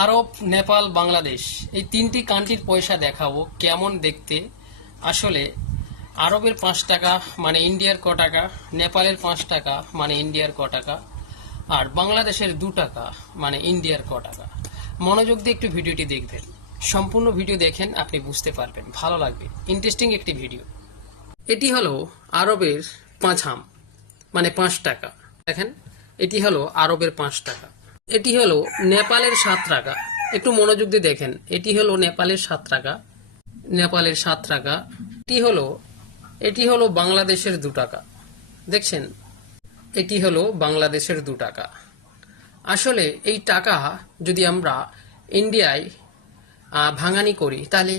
আরব, নেপাল, বাংলাদেশ এই তিনটি কান্ট্রির পয়সা দেখাবো কেমন দেখতে। আসলে আরবের 5 টাকা মানে ইন্ডিয়ার ক টাকা, নেপালের 5 টাকা মানে ইন্ডিয়ার ক টাকা, আর বাংলাদেশের 2 টাকা মানে ইন্ডিয়ার ক টাকা। মনোযোগ দিয়ে একটু ভিডিওটি দেখবেন, সম্পূর্ণ ভিডিও দেখেন, আপনি বুঝতে পারবেন, ভালো লাগবে, ইন্টারেস্টিং একটি ভিডিও। এটি হলো আরবের 5 হাম মানে 5 টাকা। দেখেন, এটি হলো আরবের 5 টাকা। এটি হলো নেপালের 7 টাকা। একটু মনোযোগ দিয়ে দেখেন, এটি হলো নেপালের 7 টাকা, নেপালের 7 টাকা। এটি হলো বাংলাদেশের 2 টাকা। দেখছেন, এটি হলো বাংলাদেশের 2 টাকা। আসলে এই টাকা যদি আমরা ইন্ডিয়ায় ভাঙানি করি, তাহলে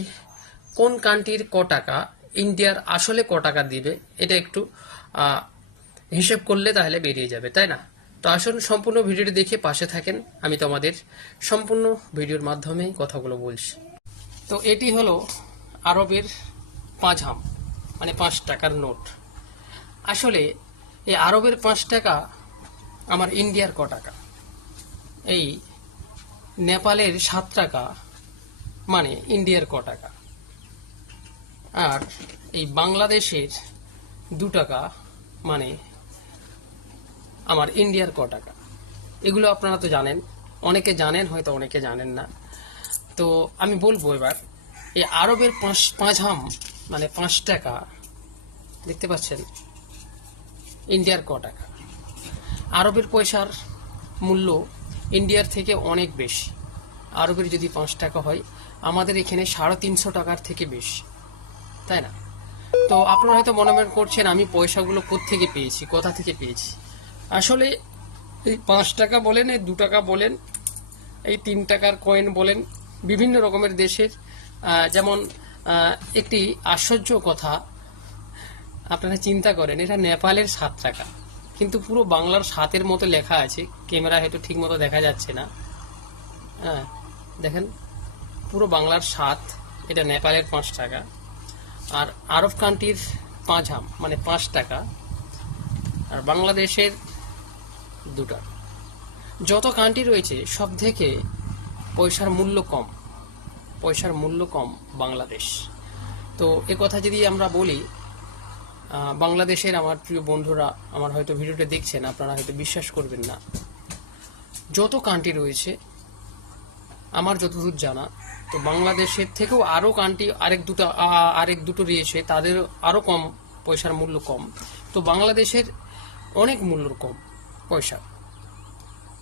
কোন কান্ট্রির ক টাকা, ইন্ডিয়ার আসলে ক টাকা দিবে, এটা একটু হিসেব করলে তাহলে বেরিয়ে যাবে, তাই না? তো আসুন সম্পূর্ণ ভিডিওটি দেখে পাশে থাকেন, আমি তোমাদের সম্পূর্ণ ভিডিওর মাধ্যমে কথাগুলো বলছি। তো এটি হলো আরবের 5 হাম মানে 5 টাকার নোট। আসলে এই আরবের 5 টাকা আমার ইন্ডিয়ার ক টাকা, এই নেপালের 7 টাকা মানে ইন্ডিয়ার ক টাকা, আর এই বাংলাদেশের 2 টাকা মানে আমার ইন্ডিয়ার ক টাকা। এগুলো আপনারা তো জানেন, অনেকে জানেন হয়তো, অনেকে জানেন না। তো আমি বলবো এবার এই আরবের 5 হাম মানে 5 টাকা, দেখতে পাচ্ছেন, ইন্ডিয়ার ক টাকা। আরবের পয়সার মূল্য ইন্ডিয়ার থেকে অনেক বেশি। আরবের যদি 5 টাকা হয়, আমাদের এখানে 350 টাকার থেকে বেশি, তাই না? তো আপনারা হয়তো মনে মনে করছেন আমি পয়সাগুলো কোত্থেকে পেয়েছি, কোথা থেকে পেয়েছি। আসলে এই 5 টাকা বলেন, এই 2 টাকা বলেন, এই 3 টাকার কয়েন বলেন, বিভিন্ন রকমের দেশের, যেমন একটি আশ্চর্য কথা আপনারা চিন্তা করেন, এটা নেপালের 7 টাকা, কিন্তু পুরো বাংলার 7-এর মতো লেখা আছে। ক্যামেরা হয়তো ঠিক মতো দেখা যাচ্ছে না, হ্যাঁ দেখেন, পুরো বাংলার 7, এটা নেপালের 5 টাকা। আর আরব কান্ট্রির 5 হাম মানে 5 টাকা, আর বাংলাদেশের 2 টাকা। যত কান্ট্রি রয়েছে সব থেকে পয়সার মূল্য কম, পয়সার মূল্য কম বাংলাদেশ। তো এ কথা যদি আমরা বলি, বাংলাদেশের আমার প্রিয় বন্ধুরা আমার হয়তো ভিডিওটা দেখছেন, আপনারা হয়তো বিশ্বাস করবেন না, যত কান্ট্রি রয়েছে আমার যতদূর জানা, তো বাংলাদেশের থেকেও আরও কান্ট্রি আরেক দুটো রয়েছে, তাদের আরও কম, পয়সার মূল্য কম। তো বাংলাদেশের অনেক মূল্য কম পয়সা।